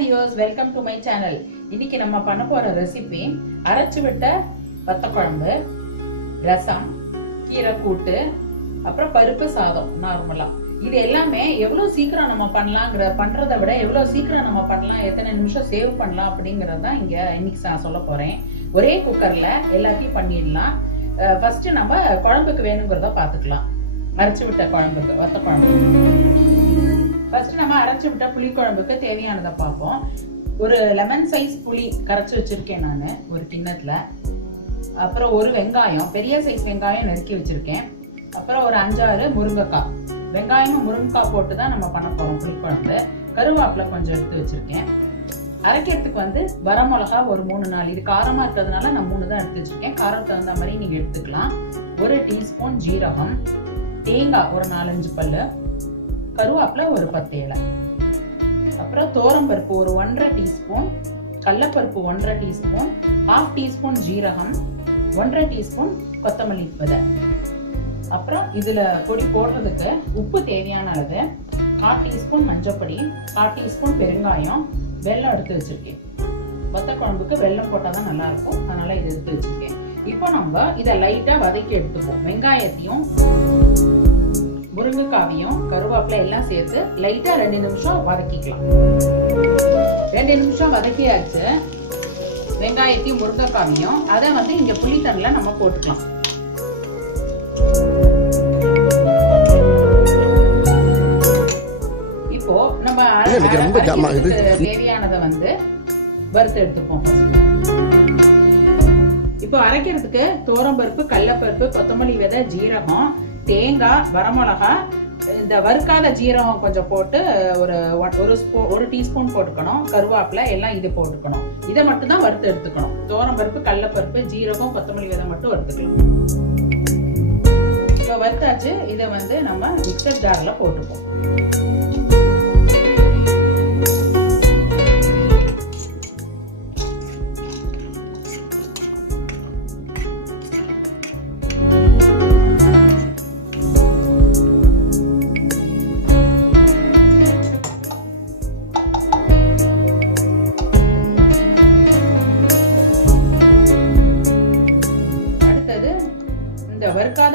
Viewers welcome to my channel இன்னைக்கு நம்ம பண்ண போற ரெசிபி அரைச்சு விட்ட வத்த குழம்பு ரசம் கீரை கூட்டு அப்புறம் பருப்பு சாதம் நார்மலா இது எல்லாமே எவ்வளவு சீக்கிரம் நம்ம பண்ணலாங்கிற பண்ணுறதை விட எவ்வளவு சீக்கிரம் நம்ம பண்ணலாம் எத்தனை நிமிஷம் சேவ் பண்ணலாம் அப்படிங்கறது தான் இங்க இன்னைக்கு நான் சொல்ல போறேன். ஒரே குக்கர்ல எல்லாத்தையும் பண்ணிடலாம். ஃபர்ஸ்ட் நம்ம குழம்புக்கு வேணுங்கிறத பாத்துக்கலாம் அரைச்சு விட்ட குழம்புக்கு வத்த குழம்பு ஃபர்ஸ்ட் நம்ம அரைச்சு விட்ட புளி குழம்புக்கு தேவையானதை பார்ப்போம். ஒரு லெமன் சைஸ் புளி கரைச்சி வச்சிருக்கேன் நான் ஒரு கிண்ணத்துல. அப்புறம் ஒரு வெங்காயம் பெரிய சைஸ் வெங்காயம் நறுக்கி வச்சிருக்கேன். அப்புறம் ஒரு அஞ்சாறு முருங்கைக்காய். வெங்காயமும் முருங்கைக்காய் போட்டு தான் நம்ம பண்ண போகிறோம் புளிக்குழம்பு. கருவேப்பிலை கொஞ்சம் எடுத்து வச்சிருக்கேன். அரைக்கிறதுக்கு வந்து வரமிளகா ஒரு மூணு நாள் இது காரமா இருக்கிறதுனால நான் மூணு தான் எடுத்து வச்சிருக்கேன். காரம் தகுந்த மாதிரி நீங்க எடுத்துக்கலாம். ஒரு டீஸ்பூன் ஜீரகம். தேங்காய் ஒரு நாலஞ்சு பல்லு. கருவேப்பிலை ஒரு பத்து இலை. அப்புறம் தோரம்பருப்பு ஒரு ஒன்றரை டீஸ்பூன். கடலப்பருப்பு ஒன்றரை டீஸ்பூன். ஹாஃப் டீஸ்பூன் ஜீரகம். ஒன்றரை டீஸ்பூன் கொத்தமல்லி விதை அப்புறம் இதில் பொடி போடுறதுக்கு உப்பு தேவையான அளவு கால் டீஸ்பூன் மஞ்சப்பொடி கால் டீஸ்பூன் பெருங்காயம் வெல்லம் எடுத்து வச்சுருக்கேன். வத்த குழம்புக்கு வெல்லம் போட்டால் தான் நல்லாயிருக்கும். அதனால் இதை எடுத்து வச்சுருக்கேன். இப்போ நம்ம இதை லைட்டாக வதக்கி எடுத்துப்போம். வெங்காயத்தையும் முருங்கைக்காவையும் கருவேப்பிலை எல்லாம் சேர்த்து லைட்டாக ரெண்டு நிமிஷம் வதக்கிக்கலாம். ரெண்டு நிமிஷம் வதக்கியாச்சு. வெங்காயத்தையும் முருங்கைக்காவையும் அதை வந்து இங்கே புளித்தண்ணில் நம்ம போட்டுக்கலாம். எனக்கு ரொம்ப ஜாம் ஆகுது. அரைக்கிறதுக்கு தேவையானதை வந்து வறுத்து எடுத்துப்போம். இப்போ அரைக்கிறதுக்கு தோரம்பருப்பு கடலப்பருப்பு கொத்தமல்லி விதை ஜீரகம் தேங்காய் வரமிளகா இந்த வறுக்காத ஜீரகம் கொஞ்சம் போட்டு ஒரு ஒரு ஸ்பூ ஒரு டீஸ்பூன் போட்டுக்கணும். கருவேப்பிலை எல்லாம் இது போட்டுக்கணும். இதை மட்டும் தான் வறுத்து எடுத்துக்கணும். தோரம்பருப்பு கடலப்பருப்பு ஜீரகம் கொத்தமல்லி விதை மட்டும் வறுத்துக்கலாம் இப்போ வறுத்தாச்சு. இதை வந்து நம்ம மிக்சர் ஜாரில் போட்டுப்போம்.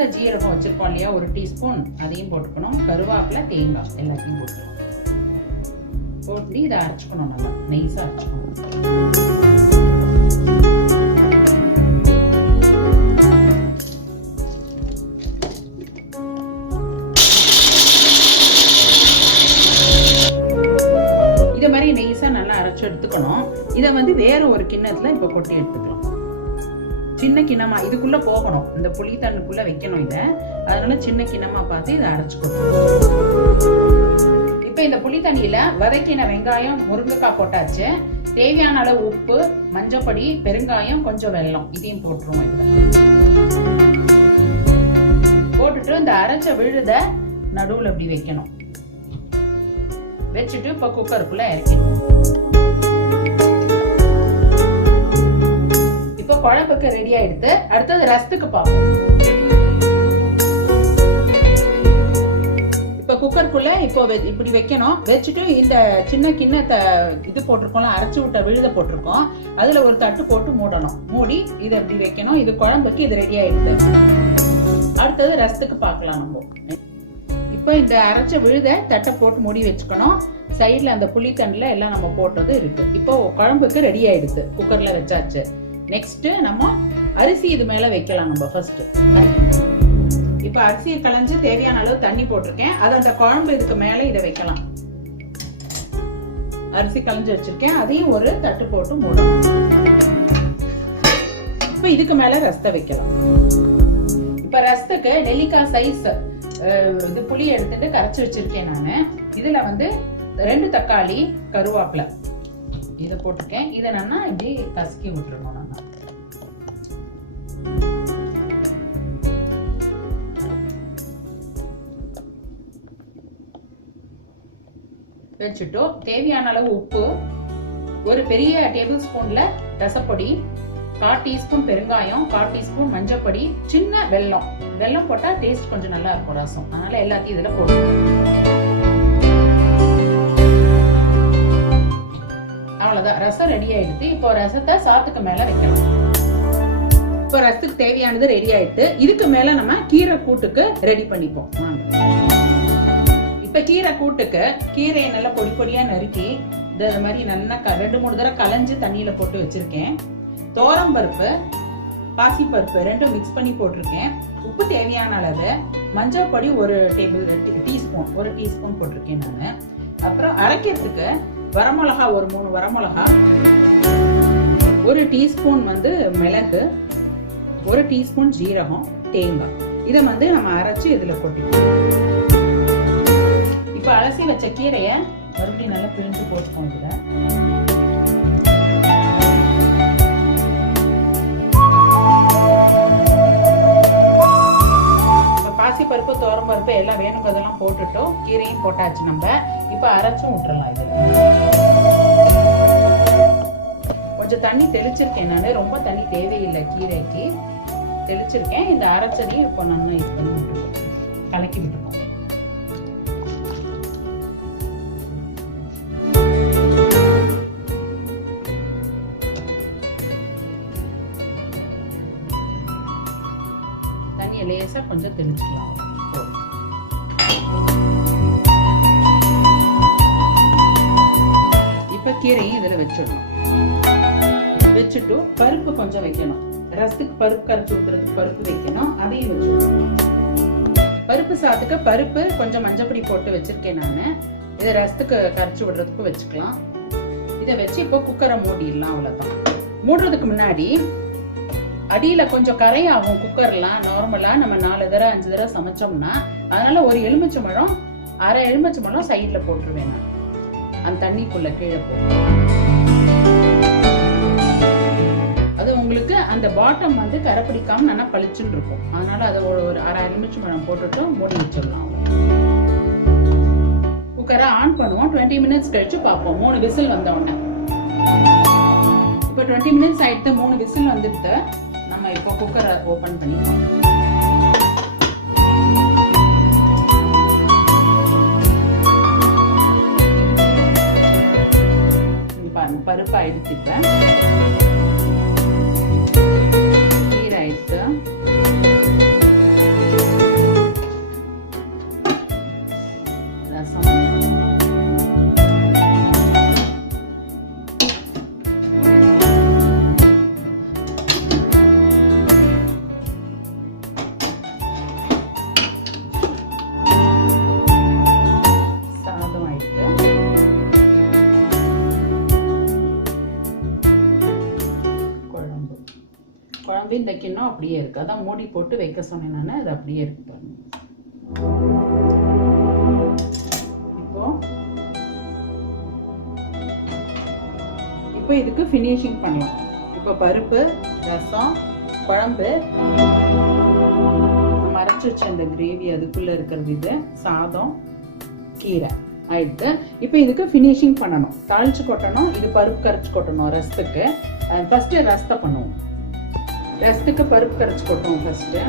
வறுக்காத ஜீரகம் வச்சுருக்கோம் இல்லையா? ஒரு டீஸ்பூன் அதையும் போட்டுக்கணும். கருவேப்பிலை தேங்காய் எல்லாத்தையும் போட்டுக்கணும். போட்டு இதை அரைச்சிக்கணும் நல்லா. நைஸாக அரைச்சிக்கணும். இதை மாதிரி நெய்ஸாக நல்லா அரைச்சி எடுத்துக்கணும். இதை வந்து வேற ஒரு கிண்ணத்தில் இப்போ கொட்டி எடுத்துக்கலாம். சின்ன கிண்ணமா இதுக்குள்ள போகணும். இந்த புளி தண்ணுக்குள்ள வைக்கணும் இதை. அதனால சின்ன கிண்ணமா பார்த்து இதை அரைச்சிக்கணும் இப்போ இந்த புளி தண்ணியில வதக்கின வெங்காயம் முருங்கைக்காய் போட்டாச்சு. தேவையான அளவு உப்பு மஞ்சப்பொடி பெருங்காயம் கொஞ்சம் வெல்லம். இதையும் போட்டுருவோம் இதுல போட்டுட்டு இந்த அரைச்ச விழுத நடுவுல அப்படி வைக்கணும். வச்சுட்டு இப்போ குக்கருக்குள்ள இறக்கணும் இப்போ குழம்புக்கு ரெடி ஆயிடுது. அடுத்தது ரசத்துக்கு பார்ப்போம் இப்போ குக்கருக்குள்ள இப்போ இப்படி வைக்கணும். வச்சுட்டு இந்த சின்ன கிண்ணத்தை இது போட்டிருக்கோம்ல அரைச்சி விட்ட விழுத போட்டிருக்கோம். அதுல ஒரு தட்டு போட்டு மூடணும். மூடி இதை இப்படி வைக்கணும். இது குழம்புக்கு இது ரெடி ஆயிடுது. அடுத்தது ரசத்துக்கு பார்க்கலாம் நம்ம. இப்போ இந்த அரைச்ச விழுத தட்டை போட்டு மூடி வச்சுக்கணும். சைடில் அந்த புளித்தண்டில் எல்லாம் நம்ம போட்டது இருக்கு. இப்போ குழம்புக்கு ரெடி ஆயிடுது. குக்கர்ல வச்சாச்சு. நெக்ஸ்ட் நம்ம அரிசி இது மேலே வைக்கலாம் நம்ம ஃபர்ஸ்ட் இப்போ அரிசியை களைஞ்சு தேவையான அளவு தண்ணி போட்டிருக்கேன். அது அந்த குழம்பு இதுக்கு மேலே இதை வைக்கலாம். அரிசி களைஞ்சு வச்சிருக்கேன். அதையும் ஒரு தட்டு போட்டு மூடணும். இப்போ இதுக்கு மேலே ரசத்தை வைக்கலாம். இப்போ ரசத்துக்கு நெல்லிக்காய் சைஸ் இது புளி எடுத்துட்டு கரைச்சி வச்சிருக்கேன் நான். இதில் வந்து ரெண்டு தக்காளி கருவேப்பிலை. இதை போட்டிருக்கேன். இதை நல்லா இப்படி கசக்கி விட்டுருணும் நம்ம. வச்சுட்டு தேவையான அளவு உப்பு ஒரு பெரிய டேபிள் ஸ்பூன்ல ரசப்பொடி கால் டீஸ்பூன் பெருங்காயம் கால் டீஸ்பூன் மஞ்சப்பொடி சின்ன வெல்லம். வெல்லம் போட்டா டேஸ்ட் கொஞ்சம் நல்லா இருக்கும் ரசம். அதனால எல்லாத்தையும் இதுல போட்டு அவ்வளவுதான். ரசம் ரெடி ஆயிடுச்சு. இப்போ ரசத்தை சாத்துக்கு மேல வைக்கலாம். இப்போ ரசத்துக்கு தேவையானது ரெடி ஆயிட்டு இதுக்கு மேல நம்ம கீரை கூட்டுக்கு ரெடி பண்ணிப்போம். வாங்க. இப்ப கீரை கூட்டுக்கு கீரையை நல்லா பொடி பொடியா நறுக்கி இந்த மாதிரி நல்லா க- ரெண்டு மூணு தடவை களைஞ்சு தண்ணியில போட்டு வச்சிருக்கேன். தோரம் பருப்பு பாசி பருப்பு ரெண்டும் மிக்ஸ் பண்ணி போட்டிருக்கேன். உப்பு தேவையான அளவு மஞ்சள் பொடி ஒரு டேபிள் டீஸ்பூன் ஒரு டீஸ்பூன் போட்டிருக்கேன் நான். அப்புறம் அரைக்கிறதுக்கு வரமிளகா ஒரு மூணு வரமிளகா ஒரு டீஸ்பூன் வந்து மிளகு ஒரு டீஸ்பூன் ஜீரகம் தேங்காய். இதை வந்து நம்ம அரைச்சு இதில் கொட்டிக்கலாம் இப்போ அலசி வச்ச கீரையை மறுபடியும் நல்லா பிழிஞ்சு போட்டுக்கோங்க இதில் பாசிப்பருப்பு தோரம் பருப்பு எல்லாம் வேணுங்கிறதெல்லாம் போட்டுட்டோம். கீரையும் போட்டாச்சு நம்ம. இப்போ அரைச்சும் விட்டுறலாம் இதில் கொஞ்சம் தண்ணி தெளிச்சிருக்கேன் நான். ரொம்ப தண்ணி தேவையில்லை கீரைக்கு. தெளிச்சிருக்கேன். இந்த அரைச்சதையும் இப்போ நல்லா இது பண்ணி விட்டுருக்கோம். கலக்கி விட்டுருக்கோம். தண்ணியை லேசா கொஞ்சம் தெளிச்சுக்கலாம். போதும். கீரையும் இதுல வச்சிடணும். வச்சுட்டு பருப்பு கொஞ்சம் வைக்கணும். ரசத்துக்கு பருப்பு கரைச்சி ஊற்றுறதுக்கு பருப்பு வைக்கணும். அதையும் வச்சிடணும். பருப்பு சாத்துக்கு பருப்பு கொஞ்சம் மஞ்சப்பொடி போட்டு வச்சிருக்கேன் நான். இதை ரசத்துக்கு கரைச்சி விடுறதுக்கு வச்சுக்கலாம். இதை வச்சு இப்போ குக்கரை மூடிடலாம் அவ்வளவுதான். மூடுறதுக்கு முன்னாடி அடியில கொஞ்சம் கரையாகும் குக்கர்லாம் நார்மலா நம்ம நாலு தடவை அஞ்சு தடவை சமைச்சோம்னா அதனால ஒரு எலுமிச்சம்பழம் அரை எலுமிச்சம்பழம் சைடில் போட்டுருவேன் நான். அந்த தண்ணிக்குள்ள கீழே போகும் அது உங்களுக்கு அந்த பாட்டம் வந்து கரை பிடிக்காம நல்லா பளிச்சுன்னு இருக்கும். அதனால அதை ஒரு அரை அரை எலுமிச்சம்பழம் போட்டுட்டு மூடி வச்சிடலாம். குக்கரை ஆன் பண்ணுவோம். டுவெண்ட்டி மினிட்ஸ் கழிச்சு பார்ப்போம். மூணு விசில் வந்த உடனே. இப்போ டுவெண்ட்டி மினிட்ஸ் ஆயிடுத்து மூணு விசில் வந்துட்டு நம்ம இப்போ குக்கரை ஓப்பன் பண்ணிக்கலாம். பருப்பு ஆயிடுச்சு இப்ப குழம்பு வைக்கணும் அப்படியே இருக்கு. அதான் மூடி போட்டு வைக்க சொன்னேன் நான் அது அப்படியே இருக்கு பாருங்க. இப்போ இப்போ இதுக்கு ஃபினிஷிங் பண்ணலாம். இப்போ பருப்பு ரசம் குழம்பு. மறைச்சி வச்ச அந்த கிரேவி அதுக்குள்ள இருக்கிறது இது சாதம் கீரை. ஆயிடுது. இப்போ இதுக்கு ஃபினிஷிங் பண்ணணும். தாளிச்சு கொட்டணும். இது பருப்பு கரைச்சு கொட்டணும் ரசத்துக்கு. ஃபஸ்ட்டு ரசத்தை பண்ணுவோம். ரசத்துக்கு பருப்பு கரைச்சி போட்டோம் ஃபஸ்ட்டு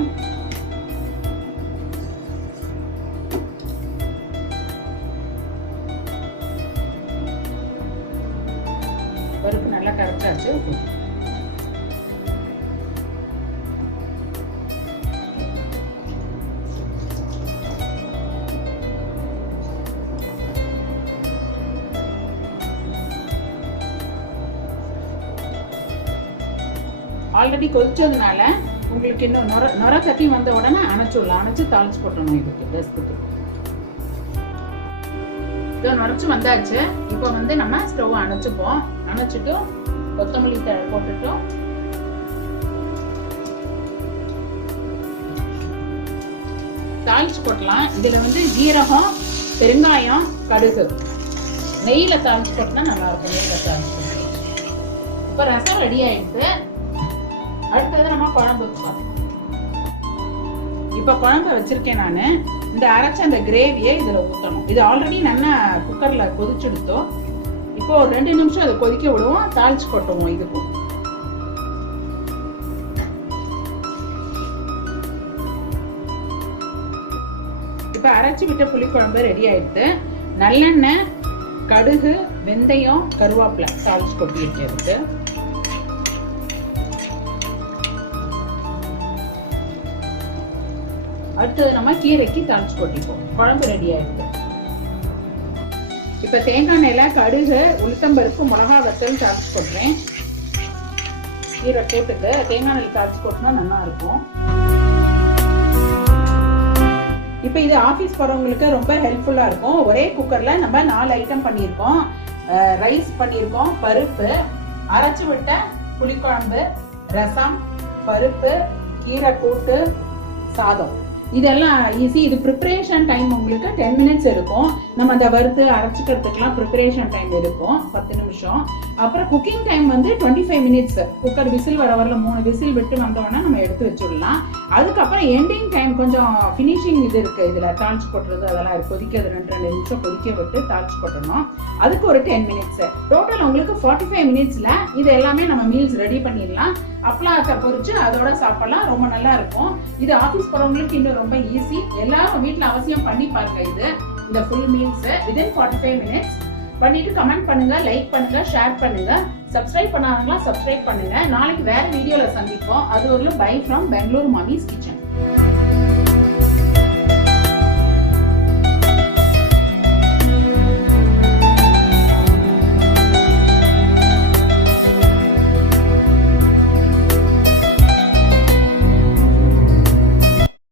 பருப்பு நல்லா கரைச்சாச்சு. ஆல்ரெடி கொதிச்சதுனால உங்களுக்கு இன்னும் நொர நொர கட்டி வந்த உடனே அணைச்சுடலாம் அணைச்சு தாளிச்சு போட்டணும் இதுக்கு ரசத்துக்கு இதோ நுரைச்சி வந்தாச்சு. இப்போ வந்து நம்ம ஸ்டவ் அணைச்சுப்போம். அணைச்சிட்டு கொத்தமல்லி தழை போட்டுட்டோம். தாளிச்சு போட்டலாம். இதில் வந்து ஜீரகம் பெருங்காயம் கடுகு. நெய்யில தாளிச்சு போட்டுனா நல்லா இருக்கும். நெய்யில தாளிச்சு இப்போ ரசம் ரெடி ஆயிடுச்சு அடுத்தது நம்ம குழம்பு இப்ப இப்போ குழம்பு வச்சிருக்கேன் நான். இந்த அரைச்ச அந்த கிரேவியை இதில் ஊற்றணும் இது ஆல்ரெடி நல்லா குக்கரில் கொதிச்செடுத்தோம் இப்போ ஒரு ரெண்டு நிமிஷம் அதை கொதிக்க விடுவோம். தாளிச்சு கொட்டுவோம் இதுக்கும் இப்போ அரைச்சி விட்ட புளிக்குழம்பு ரெடி ஆயிடுது நல்லெண்ணெய் கடுகு வெந்தயம் கருவேப்பிலை தாளிச்சு கொட்டி இருக்கு அடுத்தது நம்ம கீரைக்கு தாளிச்சு கொட்டிப்போம். குழம்பு ரெடி ஆயிடுது இப்போ தேங்காய் எண்ணெயில கடுகு உளுத்தம்பருப்பு மிளகா வத்தல் தாளிச்சு கொட்டுறேன். கீரை போட்டுட்டு தேங்காய் எண்ணெய் தாளிச்சு கொட்டினா நல்லா இருக்கும். இப்போ இது ஆஃபீஸ் போகிறவங்களுக்கு ரொம்ப ஹெல்ப்ஃபுல்லாக இருக்கும். ஒரே குக்கரில் நம்ம நாலு ஐட்டம் பண்ணியிருக்கோம். ரைஸ் பண்ணியிருக்கோம் பருப்பு அரைச்சி விட்ட புளிக்குழம்பு ரசம் பருப்பு கீரை கூட்டு சாதம். இதெல்லாம் ஈஸி இது ப்ரிப்பரேஷன் டைம் உங்களுக்கு டென் மினிட்ஸ் இருக்கும். நம்ம அந்த வறுத்து அரைச்சிக்கிறதுக்கெலாம் ப்ரிப்பரேஷன் டைம் இருக்கும். பத்து நிமிஷம். அப்புறம் குக்கிங் டைம் வந்து twenty five minutes cooker whistle வர வரல மூணு விசில் விட்டு வந்தோடனே நம்ம எடுத்து வச்சுடலாம். அதுக்கப்புறம் எண்டிங் டைம் கொஞ்சம் ஃபினிஷிங் இது இருக்குது இதில் தாளிச்சு கொட்டுறது அதெல்லாம் கொதிக்கிறது ரெண்டு ரெண்டு நிமிஷம் கொதிக்க விட்டு தாளிச்சு கொட்டணும். அதுக்கு ஒரு டென் மினிட்ஸ் டோட்டல் உங்களுக்கு ஃபார்ட்டி ஃபைவ் மினிட்ஸில் இது எல்லாமே நம்ம மீல்ஸ் ரெடி பண்ணிடலாம். அப்பளாத்தை பொறிச்சு அதோட சாப்பிடலாம். ரொம்ப நல்லா இருக்கும். இது ஆஃபீஸ் போகிறவங்களுக்கு இன்னும் ரொம்ப ஈஸி எல்லாரும் வீட்டில் அவசியம் பண்ணி பாருங்க இது. இந்த ஃபுல் மீல்ஸை விதின் ஃபார்ட்டி ஃபைவ் மினிட்ஸ் பண்ணிட்டு கமெண்ட் பண்ணுங்க லைக் பண்ணுங்க ஷேர் பண்ணுங்க. சப்ஸ்கிரைப் பண்ணாதவங்களா சப்ஸ்கிரைப் பண்ணுங்க. நாளைக்கு வேற வீடியோல சந்திப்போம். அது ஒரு பை ஃப்ரம் பெங்களூர் மாமிஸ் கிச்சன்